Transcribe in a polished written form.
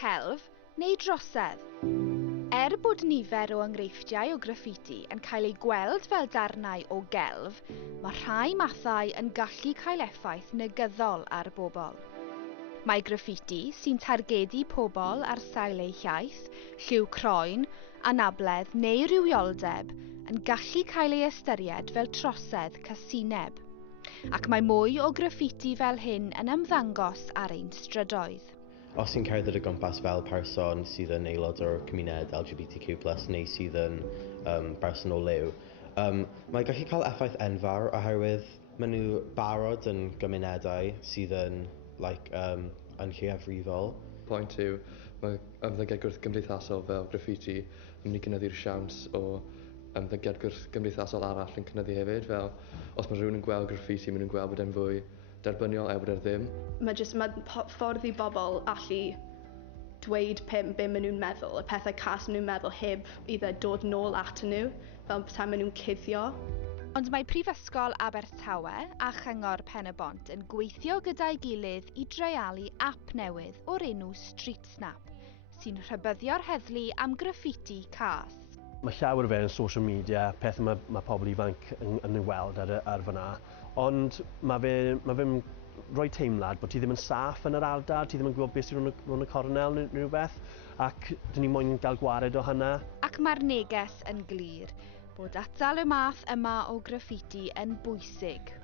celf neu drosedd. Bod nifer o enghreifftiau o graffiti yn cael ei gweld fel darnau o gelf, mae rhai mathau yn gallu cael effaith negyddol ar bobl. Mae graffiti sy'n targedu pobl ar sail eu llaeth, lliw croen, anabledd neu rywioldeb yn gallu cael ei ystyried fel trosedd casineb. Ac mae mwy o graffiti fel hyn yn ymddangos ar ein strydoedd. Os ti'n cerdded o gwmpas fel person sydd yn aelod o'r cymuned LGBTQ+, neu sydd yn berson o liw, mae gallu cael effaith enfawr oherwydd maen nhw barod yn gymunedau sydd yn lleiafrifol. Pwynt yw, mae ymddygiad gwrth gymdeithasol fel graffiti yn mynd i gynyddu'r siawns o ymddygiad gwrth gymdeithasol arall yn cynyddu hefyd, fel os mae rhywun yn gweld graffiti, maen nhw'n gweld bod e'n fwy derbyniol bod e ddim. Mae ffordd i bobl allu dweud be maen nhw'n meddwl, y pethau cas maen nhw'n meddwl heb iddo dod nôl atyn nhw, fel petai maen nhw'n cuddio. Ond mae Prifysgol Abertawe a Chyngor Mhen-y-bont yn gweithio gyda'i gilydd i dreialu ap newydd o'r enw Street Snap, sy'n rhybyddio'r heddlu am graffiti cas. Mae llawer o fe yn social media, pethau mae pobl ifanc yn ei weld ar fyna, ond mae fe'n rhoi teimlad bod ti ddim yn saff yn yr ardal, ti ddim yn gwybod beth sy'n rhwng y cornel neu rhywbeth, ac dyn ni moyn gael gwared o hynna. Ac mae'r neges yn glir, bod atal y math yma o graffiti yn bwysig.